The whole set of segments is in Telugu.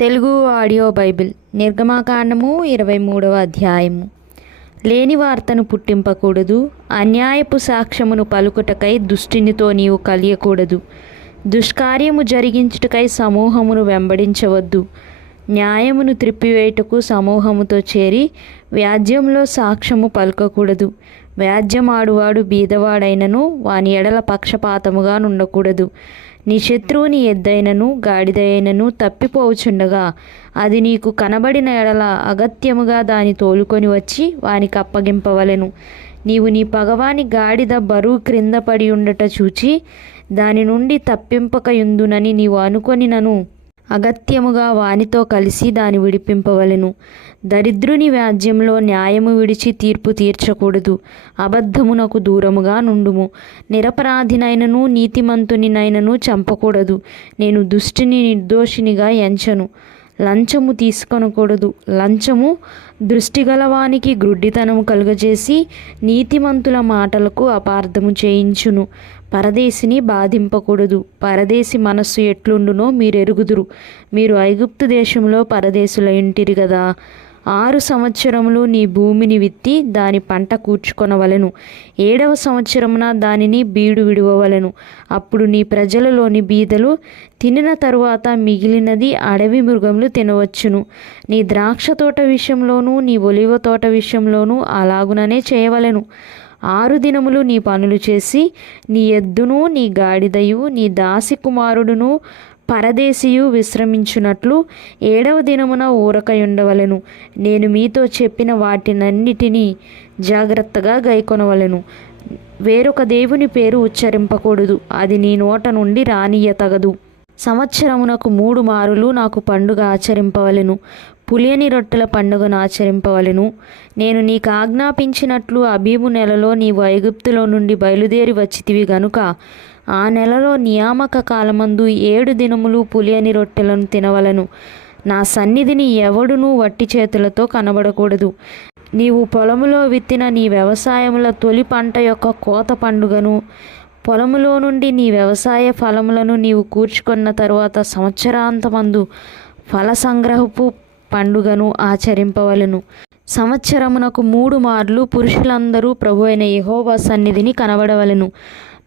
తెలుగు ఆడియో బైబిల్ నిర్గమాకాండము ఇరవై మూడవ అధ్యాయము. లేని వార్తను పుట్టింపకూడదు అన్యాయపు సాక్ష్యమును పలుకుటకై దుష్టినితో నీవు కలియకూడదు. దుష్కార్యము జరిగించుటకై సమూహమును వెంబడించవద్దు. న్యాయమును త్రిప్పివేయుటకు సమూహముతో చేరి వ్యాజ్యంలో సాక్ష్యము పలుకకూడదు. వ్యాజ్యమాడువాడు బీదవాడైనను వాని ఎడల పక్షపాతముగా నుండకూడదు నీ శత్రువుని ఎద్దైనను గాడిదైనను తప్పిపోవుచుండగా అది నీకు కనబడిన ఎడల అగత్యముగా దాని తోలుకొని వచ్చి వానికి అప్పగింపవలెను. నీవు నీ పగవాని గాడిద బరువు క్రింద పడి ఉండట చూచి దాని నుండి తప్పింపకయుందునని నీవు అనుకొనినను. అగత్యముగా వానితో కలిసి దాని విడిపింపవలెను. దరిద్రుని వ్యాజ్యంలో న్యాయము విడిచి తీర్పు తీర్చకూడదు. అబద్ధమునకు దూరముగా నుండుము. నిరపరాధినైనను నీతిమంతునినైనను చంపకూడదు. నేను దుష్టిని నిర్దోషినిగా ఎంచను. లంచము తీసుకొనకూడదు. లంచము దృష్టిగలవానికి గ్రుడ్డితనము కలుగజేసి నీతిమంతుల మాటలకు అపార్థము చేయించును. పరదేశిని బాధింపకూడదు. పరదేశి మనస్సు ఎట్లుండునో మీరు ఎరుగుదురు మీరు ఐగుప్తు దేశంలో పరదేశుల ఇంటిరి కదా ఆరు సంవత్సరములు నీ భూమిని విత్తి దాని పంట కూర్చుకొనవలెను. ఏడవ సంవత్సరమున దానిని బీడు విడువవలెను. అప్పుడు నీ ప్రజలలోని బీదలు తినిన తరువాత మిగిలినది అడవి మృగములు తినవచ్చును. నీ ద్రాక్ష తోట విషయంలోనూ నీ ఒలివ తోట విషయంలోనూ అలాగుననే చేయవలెను. ఆరు దినములు నీ పనులు చేసి నీ ఎద్దును నీ గాడిదయు నీ దాసి కుమారుడును పరదేశీయు విశ్రమించున్నట్లు ఏడవ దినమున ఊరకయుండవలెను. నేను మీతో చెప్పిన వాటినన్నిటినీ జాగ్రత్తగా గైకొనవలెను. వేరొక దేవుని పేరు ఉచ్చరింపకూడదు. అది నీ నోట నుండి రానియతగదు. సంవత్సరమునకు మూడు మారులు నాకు పండుగ ఆచరింపవలెను. పులియని రొట్టెల పండుగను ఆచరింపవలను. నేను నీకు ఆజ్ఞాపించినట్లు అభీము నెలలో నీవు ఐగుప్తులో నుండి బయలుదేరి వచ్చితివి గనుక ఆ నెలలో నియామక కాలమందు ఏడు దినములు పులియని రొట్టెలను తినవలను. నా సన్నిధిని ఎవడునూ వట్టి చేతులతో కనబడకూడదు. నీవు పొలములో విత్తిన నీ వ్యవసాయముల తొలి పంట యొక్క కోత పండుగను. పొలములో నుండి నీ వ్యవసాయ ఫలములను నీవు కూర్చుకున్న తరువాత సంవత్సరాంతమందు ఫల సంగ్రహపు పండుగను ఆచరింపవలను. సంవత్సరమునకు మూడు మార్లు పురుషులందరూ ప్రభు అయిన యహోవా సన్నిధిని కనబడవలను.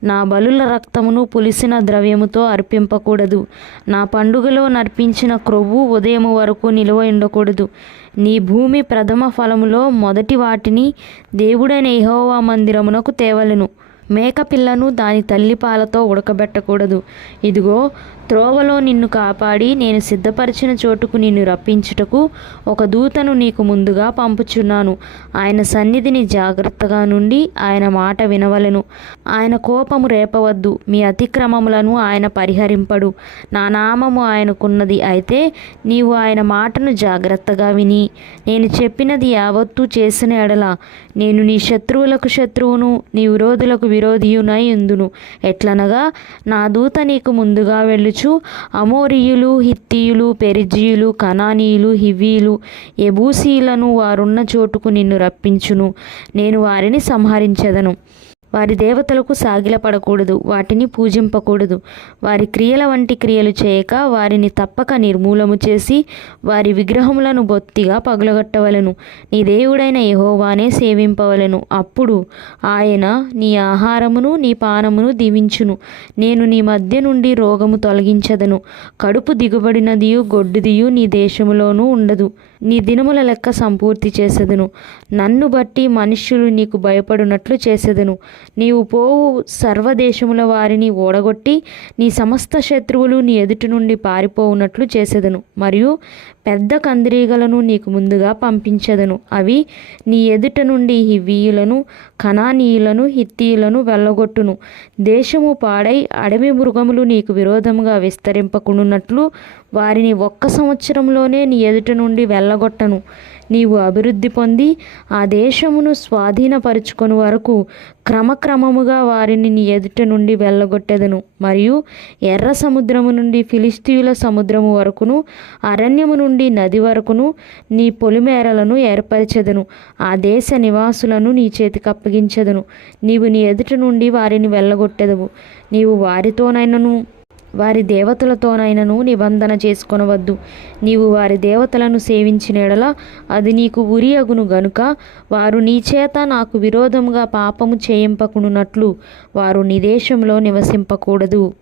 నా బలుల రక్తమును పులిసిన ద్రవ్యముతో అర్పింపకూడదు. నా పండుగలో నర్పించిన క్రొవ్వు ఉదయము వరకు నిలువ ఉండకూడదు. నీ భూమి ప్రథమ ఫలములో మొదటి వాటిని దేవుడైన యహోవా మందిరమునకు తేవలెను. మేకపిల్లను దాని తల్లిపాలతో ఉడకబెట్టకూడదు. ఇదిగో త్రోవలో నిన్ను కాపాడి నేను సిద్ధపరిచిన చోటుకు నిన్ను రప్పించుటకు ఒక దూతను నీకు ముందుగా పంపుచున్నాను. ఆయన సన్నిధిని జాగ్రత్తగా నుండి ఆయన మాట వినవలెను. ఆయన కోపము రేపవద్దు. మీ అతిక్రమములను ఆయన పరిహరింపడు. నా నామము ఆయనకున్నది అయితే నీవు ఆయన మాటను జాగ్రత్తగా విని నేను చెప్పినది యావత్తూ చేసిన ఎడల నేను నీ శత్రువులకు శత్రువును నీ విరోధులకు విరోధియునై ఉందును. ఎట్లనగా నా దూత నీకు ముందుగా వెళ్ళు వెళ్ళుచు అమోరియులు హిత్తియులు పెరిజీయులు కనానీయులు హివీలు ఎబూసీలను వారున్న చోటుకు నిన్ను రప్పించును. నేను వారిని సంహరించెదను. వారి దేవతలకు సాగిలపడకూడదు వాటిని పూజింపకూడదు. వారి క్రియల వంటి క్రియలు చేయక వారిని తప్పక నిర్మూలము చేసి వారి విగ్రహములను బొత్తిగా పగులగొట్టవలను. నీ దేవుడైన యహోవానే సేవింపవలను. అప్పుడు ఆయన నీ ఆహారమును నీ పానమును దీవించును. నేను నీ మధ్య నుండి రోగము తొలగించదను. కడుపు దిగుబడినదియు గొడ్డుదియు నీ దేశములోనూ ఉండదు. నీ దినముల లెక్క సంపూర్తి చేసెదను. నన్ను బట్టి మనుష్యులు నీకు భయపడునట్లు చేసెదను. నీవు పోవు సర్వదేశముల వారిని ఓడగొట్టి నీ సమస్త శత్రువులు నీ ఎదుటి నుండి పారిపోవునట్లు చేసేదను. మరియు పెద్ద కందిరీగలను నీకు ముందుగా పంపించెదను. అవి నీ ఎదుట నుండి హివ్వీయులను కణానీయులను హిత్తీయులను వెళ్ళగొట్టును. దేశము పాడై అడవి మృగములు నీకు విరోధముగా విస్తరింపకుండునట్లు వారిని ఒక్క సంవత్సరంలోనే నీ ఎదుట నుండి వెళ్ళగొట్టను. నీవు అభివృద్ధి పొంది ఆ దేశమును స్వాధీనపరుచుకొని వరకు క్రమక్రమముగా వారిని నీ ఎదుట నుండి వెళ్ళగొట్టెదను. మరియు ఎర్ర సముద్రము నుండి ఫిలిస్తీయుల సముద్రము వరకును అరణ్యము నుండి నది వరకును నీ పొలిమేరలను ఏర్పరిచెదను. ఆ దేశ నివాసులను నీ చేతికి అప్పగించెదను. నీవు నీ ఎదుట నుండి వారిని వెళ్ళగొట్టెదవు. నీవు వారితోనైనను వారి దేవతలతోనైనను నిబంధన చేసుకొనవద్దు. నీవు వారి దేవతలను సేవించిన ఎడల అది నీకు ఉరి అగును గనుక వారు నీ చేత నాకు విరోధముగా పాపము చేయింపకునున్నట్లు వారు నీ దేశంలో నివసింపకూడదు.